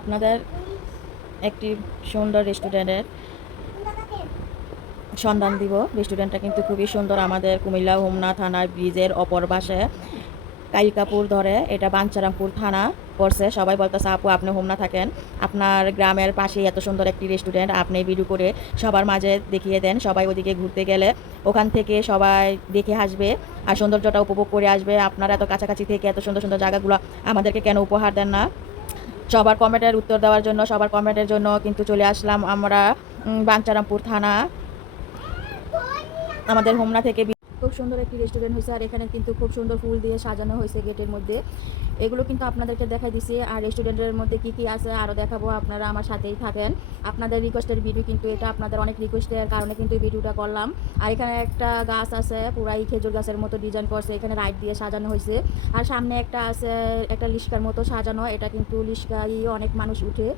আপনাদের একটি সুন্দর রেস্টুরেন্টের সন্ধান দিব। রেস্টুরেন্টটা কিন্তু খুবই সুন্দর আমাদের কুমিল্লা হোমনা থানার ব্রিজের অপর পাশে। কালিকাপুর ধরে, এটা বাঞ্চারামপুর থানা পড়ছে। সবাই বলতেছে, আপু, আপনি হোমনা থাকেন। আপনার গ্রামের পাশে এত সুন্দর একটি রেস্টুরেন্ট আপনি ভিডিও করে সবার মাঝে দেখিয়ে দেন। সবাই ওদিকে ঘুরতে গেলে ওখান থেকে সবাই দেখে আসবে আর সৌন্দর্যটা উপভোগ করে আসবে। আপনারা এত কাছাকাছি থেকে এত সুন্দর সুন্দর জায়গাগুলো আমাদেরকে কেন উপহার দেন না? সবার কমেন্টের উত্তর দেওয়ার জন্য, সবার কমেন্টের জন্য কিন্তু চলে আসলাম আমরা বাঞ্চারামপুর থানা। আমাদের হোমনা থেকে খুব সুন্দর একটি রেস্টুরেন্ট হয়েছে আর এখানে কিন্তু খুব সুন্দর ফুল দিয়ে সাজানো হয়েছে গেটের মধ্যে। এগুলো কিন্তু আপনাদেরকে দেখাই দিছি। আর রেস্টুরেন্টের মধ্যে কি কি আছে আরও দেখাবো, আপনারা আমার সাথেই থাকেন। আপনাদের রিকোয়েস্টের ভিডিও কিন্তু এটা, আপনাদের অনেক রিকোয়েস্টের কারণে কিন্তু এই ভিডিওটা করলাম। আর এখানে একটা গাছ আছে পুরাই খেজুর গাছের মতো ডিজাইন করছে, এখানে রাইট দিয়ে সাজানো হয়েছে। আর সামনে একটা আছে, একটা লিস্কার মতো সাজানো, এটা কিন্তু লিস্কাই অনেক মানুষ উঠে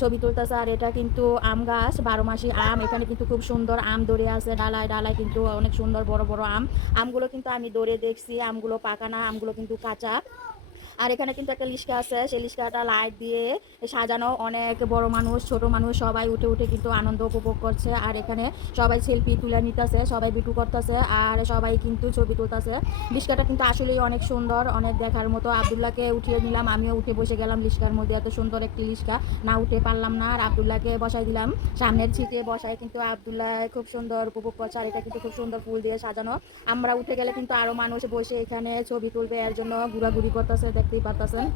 ছবি তুলতেছে। আর এটা কিন্তু আম গাছ, বারো মাসি আম, এখানে কিন্তু খুব সুন্দর আম ধরে আছে, ডালায় ডালায় কিন্তু অনেক সুন্দর বড় বড় আম আমগুলো কিন্তু আমি দৌড়ে দেখছি আমগুলো পাকা না আমগুলো কিন্তু কাঁচা। আর এখানে কিন্তু একটা লিস্কা আছে, সেই লিস্কাটা লাইট দিয়ে সাজানো অনেক বড় মানুষ, ছোট মানুষ সবাই উঠে উঠে কিন্তু আনন্দ উপভোগ করছে। আর এখানে সবাই সেলফি তুলে নিতেছে, সবাই বিটু করতেছে, আর সবাই কিন্তু ছবি তুলতেছে। লিস্কাটা কিন্তু আসলেই অনেক সুন্দর, অনেক দেখার মতো। আবদুল্লাহকে উঠিয়ে নিলাম, আমিও উঠে বসে গেলাম লিস্কার মধ্যে, এত সুন্দর একটি লিস্কা না উঠে পারলাম না, আর আবদুল্লাহকে বসাই দিলাম। সামনের ছিটে বসায় কিন্তু আবদুল্লাহ খুব সুন্দর উপভোগ করছে, আর এটা কিন্তু খুব সুন্দর ফুল দিয়ে সাজানো। আমরা উঠে গেলে কিন্তু আরও মানুষ বসে এখানে ছবি তুলবে, এর জন্য ঘোরাঘুরি করতেছে দেখতেই পারতেছেন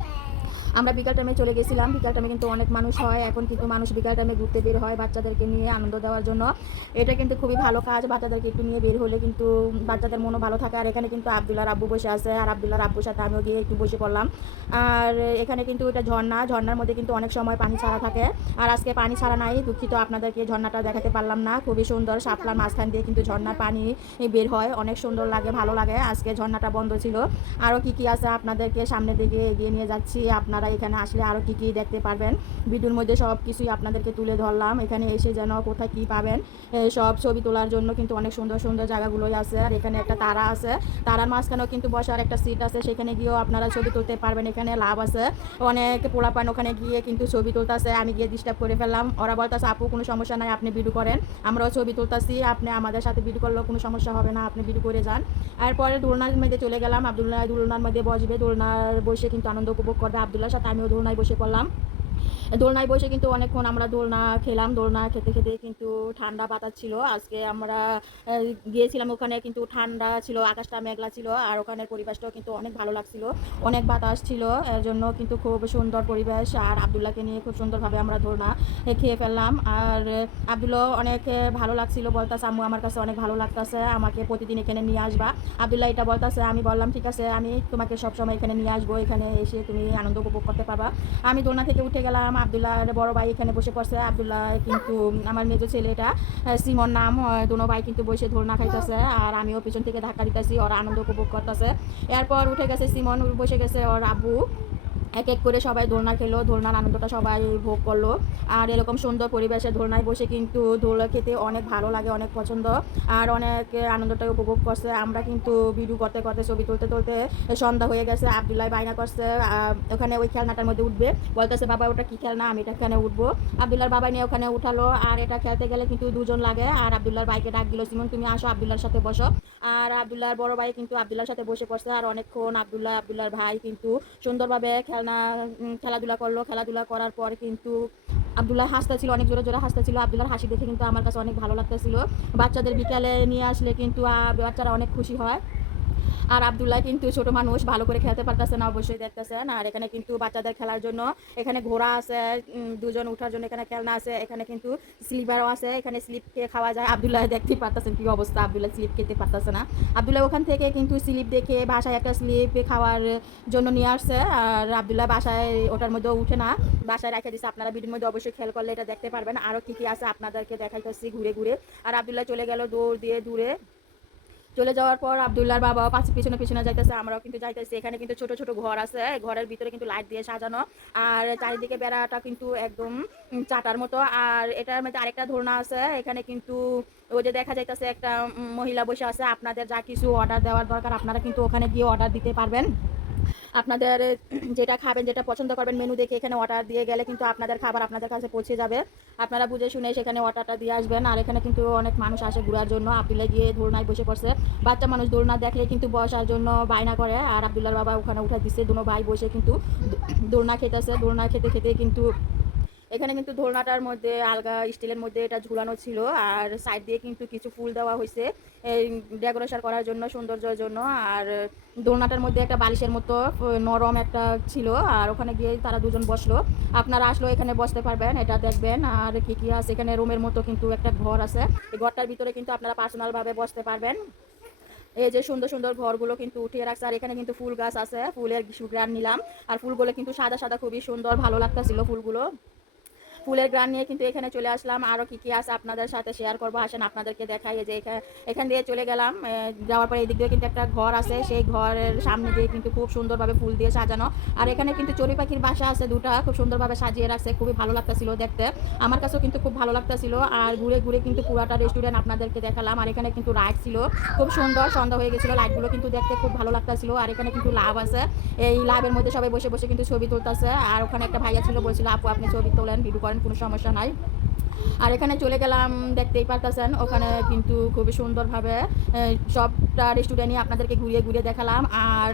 আমরা বিকাল টাইমে চলে গেছিলাম। বিকাল টাইমে কিন্তু অনেক মানুষ হয়। এখন কিন্তু মানুষ বিকাল টাইমে ঘুরতে বের হয় বাচ্চাদেরকে নিয়ে আনন্দ দেওয়ার জন্য। এটা কিন্তু খুবই ভালো কাজ বাচ্চাদেরকে একটু নিয়ে বের হলে কিন্তু বাচ্চাদের মনও ভালো থাকে। আর এখানে কিন্তু আবদুল্লার আব্বু বসে আছে। আর আবদুল্লাহ আব্বুর সাথে আমিও গিয়ে একটু বসে পড়লাম। আর এখানে কিন্তু এটা ঝর্ণা। ঝর্ণার মধ্যে কিন্তু অনেক সময় পানি ছাড়া থাকে। আর আজকে পানি ছাড়া নাই। দুঃখিত আপনাদেরকে। ঝর্ণাটা দেখাতে পারলাম না। খুবই সুন্দর শাপলার মাঝখান দিয়ে কিন্তু ঝর্ণার পানি বের হয়। অনেক সুন্দর লাগে, ভালো লাগে। আজকে ঝর্ণাটা বন্ধ ছিল। আরও কি কি আছে আপনাদেরকে সামনের দিকে এগিয়ে নিয়ে যাচ্ছি। আপনারা এখানে আসলে আরও কি কি দেখতে পারবেন। ভিডিওর মধ্যে সব কিছুই আপনাদেরকে তুলে ধরলাম। এখানে এসে যেন কোথায় কি পাবেন সব ছবি তোলার জন্য কিন্তু অনেক সুন্দর সুন্দর জায়গাগুলোই আছে। আর এখানে একটা তারা আছে। তারার মাঝখানেও কিন্তু বসার একটা সিট আছে। সেখানে গিয়েও আপনারা ছবি তুলতে পারবেন। এখানে লাভ আছে। অনেক পোলাপান ওখানে গিয়ে কিন্তু ছবি তুলতেছে। আমি গিয়ে ডিস্টার্ব করে ফেললাম। ওরা বলতেছে, আপু, কোনো সমস্যা নাই, আপনি ভিডিও করেন। আমরাও ছবি তুলতেছি। আপনি আমাদের সাথে ভিডিও করলেও কোনো সমস্যা হবে না। আপনি ভিডিও করে যান। এরপরে দোলনার মধ্যে চলে গেলাম। আবদুল্লাহ দোলনার মধ্যে বসবে। দোলনার বসে কিন্তু আনন্দ উপভোগ করবে আবদুল্লার সাথে আমিও ধরনায় বসে পড়লাম দোলনায় বসে কিন্তু অনেকক্ষণ আমরা দোলনা খেলাম, দোলনা খেতে খেতে কিন্তু ঠান্ডা বাতাস ছিল। আজকে আমরা গিয়েছিলাম ওখানে কিন্তু ঠান্ডা ছিল, আকাশটা মেঘলা ছিল, আর ওখানের পরিবেশটাও কিন্তু অনেক ভালো লাগছিল। অনেক বাতাস ছিল, এর জন্য কিন্তু খুব সুন্দর পরিবেশ, আর আবদুল্লাহকে নিয়ে খুব সুন্দরভাবে আমরা দোলনা খেয়ে ফেললাম। আর আবদুল্লাহ অনেক ভালো লাগছিল, বলতেছে, আম্মু, আমার কাছে অনেক ভালো লাগতেছে, আমাকে প্রতিদিন এখানে নিয়ে আসবা। আবদুল্লাহ এটা বলতেছে, আমি বললাম, ঠিক আছে, আমি তোমাকে সবসময় এখানে নিয়ে আসব, এখানে এসে তুমি আনন্দ উপভোগ করতে পারবা। আমি দোলনা থেকে উঠে গেলাম। আবদুল্লাহর বড় ভাই এখানে বসে পড়ছে। আবদুল্লাহ কিন্তু আমার মেজো ছেলেটা সিমন নাম দোনো ভাই কিন্তু বসে ধর না খাইতেছে আর আমিও পিছন থেকে ধাক্কা দিতেছি, ওর আনন্দ উপভোগ করতেছে। এরপর উঠে গেছে সিমন, বসে গেছে ওর আব্বু। এক এক করে সবাই দোলনা খেলো, দোলনার আনন্দটা সবাই ভোগ করল। আর এরকম সুন্দর পরিবেশে দোলনায় বসে কিন্তু দোলা খেতে অনেক ভালো লাগে, অনেক পছন্দ। আর অনেক আনন্দটা উপভোগ করছে। আমরা কিন্তু ভিডিও করতে করতে, ছবি তুলতে তুলতে সন্ধ্যা হয়ে গেছে, আবদুল্লাহ বাইনা করছে ওখানে ওই খেলনাটার মধ্যে উঠবে। বলতেছে, বাবা, ওটা কি খেলনা? আমি এটা এখানে উঠবো। আবদুল্লার বাবা নিয়ে ওখানে উঠালো। আর এটা খেলতে গেলে কিন্তু দুজন লাগে। আর আবদুল্লার বাইকে ডাক দিল, সিমন, তুমি আসো আবদুল্লার সাথে বসো। আর আবদুল্লাহর বড় ভাই কিন্তু আবদুল্লার সাথে বসে পড়ছে। আর অনেকক্ষণ আবদুল্লাহ আবদুল্লার ভাই কিন্তু সুন্দরভাবে খেলনা উম, খেলাধুলা করল। খেলাধুলা করার পর কিন্তু আবদুল্লাহ হাসতে ছিল অনেক জোরে জোরে হাসতে ছিল আবদুল্লার হাসি দেখে কিন্তু আমার কাছে অনেক ভালো লাগতেছিল। বাচ্চাদের বিকালে নিয়ে আসলে কিন্তু বাচ্চারা অনেক খুশি হয়। আর আবদুল্লাহ কিন্তু ছোট মানুষ, ভালো করে খেলতে পারতেছে না, অবশ্যই দেখতেছেন। আর এখানে কিন্তু বাচ্চাদের খেলার জন্য এখানে ঘোড়া আছে দুজন উঠার জন্য এখানে খেলনা আছে, এখানে কিন্তু স্লিপারও আছে, এখানে স্লিপ খেয়ে খাওয়া যায়। আবদুল্লাহ দেখতেই পারতেছেন কি অবস্থা, আবদুল্লাহ স্লিপ খেতে পারতেছে না। আবদুল্লাহ ওখান থেকে কিন্তু স্লিপ দেখে বাসায় একটা স্লিপ খাওয়ার জন্য নিয়ে আসছে। আর আবদুল্লাহ বাসায় ওটার মধ্যে উঠে না, বাসায় রেখে দিচ্ছে আপনারা ভিডিওর মধ্যে অবশ্যই খেয়াল করলে এটা দেখতে পারবেন। আরও কী কী আছে আপনাদেরকে দেখাইতেছি ঘুরে ঘুরে। আর আবদুল্লাহ চলে গেল দৌড় দিয়ে দূরে। চলে যাওয়ার পর আবদুল্লার বাবা পাশে পিছনে পিছনে যাইতেছে, আমরাও কিন্তু যাইতেছি। এখানে কিন্তু ছোট ছোট ঘর আছে, ঘরের ভিতরে কিন্তু লাইট দিয়ে সাজানো। আর চারিদিকে বেড়াটা কিন্তু একদম চাটার মতো। আর এটার মধ্যে আরেকটা ধরনা আছে, এখানে কিন্তু ওই যে দেখা যাইতেছে একটা মহিলা বসে আছে। আপনাদের যা কিছু অর্ডার দেওয়ার দরকার, আপনারা কিন্তু ওখানে গিয়ে অর্ডার দিতে পারবেন। আপনাদের, যেটা খাবেন, যেটা পছন্দ করবেন মেনু দেখে এখানে অর্ডার দিয়ে গেলে কিন্তু আপনাদের খাবার আপনাদের কাছে পৌঁছে যাবে। আপনারা বুঝে শুনে সেখানে অর্ডারটা দিয়ে আসবেন। আর এখানে কিন্তু অনেক মানুষ আসে ঘোরার জন্য। আপিলে গিয়ে দোলনায় বসে পড়ছে। বাচ্চা মানুষ দোলনা দেখলে কিন্তু বসার জন্য বায়না করে। আর আবদুল্লার বাবা ওখানে উঠে দিচ্ছে। দুনো ভাই বসে কিন্তু দোলনা খেতেছে। দোলনা খেতে খেতে কিন্তু এখানে কিন্তু দোলনাটার মধ্যে, আলগা স্টিলের মধ্যে এটা ঝুলানো ছিল। আর সাইড দিয়ে কিন্তু কিছু ফুল দেওয়া হয়েছে। ডেকোরেশন করার জন্য, সৌন্দর্যের জন্য। আর দোলনাটার মধ্যে একটা বালিশের মতো নরম একটা ছিল। আর ওখানে গিয়ে তারা দুজন বসল। আপনারা আসলো এখানে বসতে পারবেন, এটা দেখবেন। আর কি কি আছে এখানে, রুমের মতো কিন্তু একটা ঘর আছে। এই ঘরটার ভিতরে কিন্তু আপনারা পার্সোনালভাবে বসতে পারবেন। এই যে সুন্দর সুন্দর ঘরগুলো কিন্তু উঠিয়ে রাখছে। আর এখানে কিন্তু ফুল গাছ আছে। ফুলের সুগ্রান নিলাম। আর ফুলগুলো কিন্তু সাদা সাদা, খুবই সুন্দর, ভালো লাগতাছিল ফুলগুলো। ফুলের গ্রান নিয়ে কিন্তু এখানে চলে আসলাম। আরও কি কি আছে আপনাদের সাথে শেয়ার করব? আসেন আপনাদেরকে দেখাই যে এখানে দিয়ে চলে গেলাম। যাওয়ার পরে এদিক দিয়ে কিন্তু একটা ঘর আছে। সেই ঘরের সামনে দিয়ে কিন্তু খুব সুন্দরভাবে ফুল দিয়ে সাজানো। আর এখানে কিন্তু চড়ুই পাখির বাসা আছে দুটা। খুব সুন্দরভাবে সাজিয়ে রাখছে। খুবই ভালো লাগতাছিল দেখতে। আমার কাছেও কিন্তু খুব ভালো লাগতাছিল। আর ঘুরে ঘুরে কিন্তু পুরাটা রেস্টুরেন্ট আপনাদেরকে দেখালাম। আর এখানে কিন্তু রাইড ছিল। খুব সুন্দর সন্ধ্যা হয়ে গেছিল। লাইটগুলো কিন্তু দেখতে খুব ভালো লাগতাছিল। আর এখানে কিন্তু লাভ আছে। এই লাভের মধ্যে সবাই বসে বসে কিন্তু ছবি তুলতেছে। আর ওখানে একটা ভাইয়া ছিল, বলছিল, আপু, আপনি ছবি তোলেন, ভিডিও করেন। কোনো সমস্যা নাই। আর এখানে চলে গেলাম, দেখতেই পারতেছেন, ওখানে কিন্তু খুবই সুন্দরভাবে সবটা রেস্টুরেন্টই আপনাদেরকে ঘুরিয়ে ঘুরিয়ে দেখালাম। আর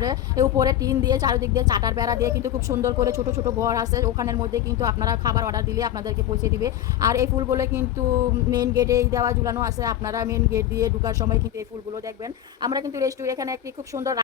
উপরে টিন দিয়ে, চারিদিক দিয়ে, চাটার বেড়া দিয়ে কিন্তু খুব সুন্দর করে ছোট ছোট ঘর আছে। ওখানের মধ্যে কিন্তু আপনারা খাবার অর্ডার দিলে আপনাদেরকে পৌঁছে দিবে। আর এই ফুলগুলো কিন্তু মেন গেটেই দেওয়া ঝুলানো আছে। আপনারা মেন গেট দিয়ে ঢুকার সময় কিন্তু এই ফুলগুলো দেখবেন। আমরা কিন্তু রেস্টুরেন্ট এখানে একটি খুব সুন্দর